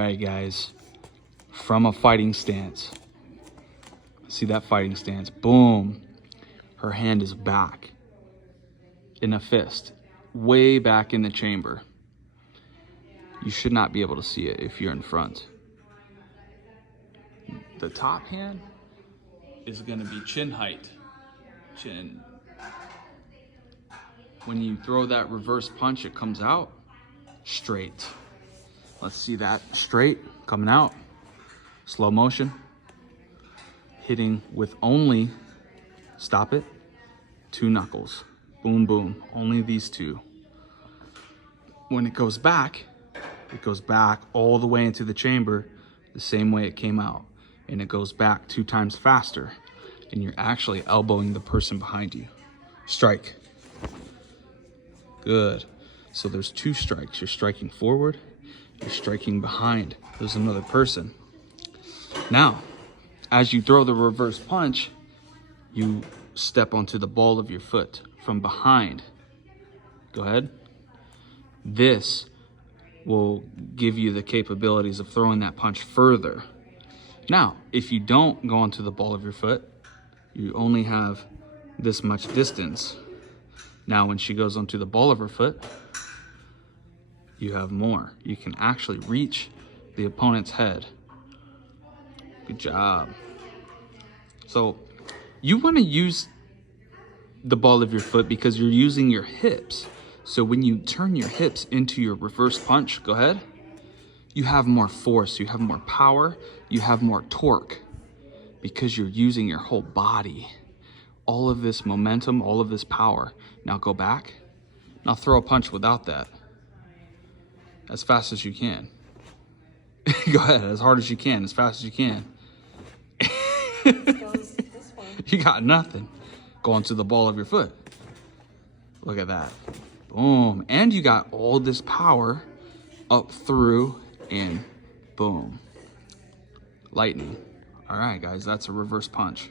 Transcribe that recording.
All right, guys, from a fighting stance. See that fighting stance? Boom. Her hand is back in a fist, way back in the chamber. You should not be able to see it if you're in front. The top hand is going to be chin height. Chin. When you throw that reverse punch, it comes out straight. Let's see that straight coming out. Slow motion. Hitting with only, stop it, 2 knuckles. Boom, boom. Only these 2. When it goes back all the way into the chamber the same way it came out. And it goes back 2 times faster. And you're actually elbowing the person behind you. Strike. Good. So there's 2 strikes. You're striking forward, you're striking behind. There's another person. Now, as you throw the reverse punch, you step onto the ball of your foot from behind. Go ahead. This will give you the capabilities of throwing that punch further. Now, if you don't go onto the ball of your foot, you only have this much distance. Now, when she goes onto the ball of her foot, you have more. You can actually reach the opponent's head. Good job. So you want to use the ball of your foot because you're using your hips. So when you turn your hips into your reverse punch, go ahead, you have more force, you have more power, you have more torque because you're using your whole body. All of this momentum, all of this power. Now go back. Now throw a punch without that. As fast as you can. Go ahead, as hard as you can, as fast as you can. You got nothing. Go onto the ball of your foot. Look at that. Boom. And you got all this power up through and boom. Lightning. All right, guys, that's a reverse punch.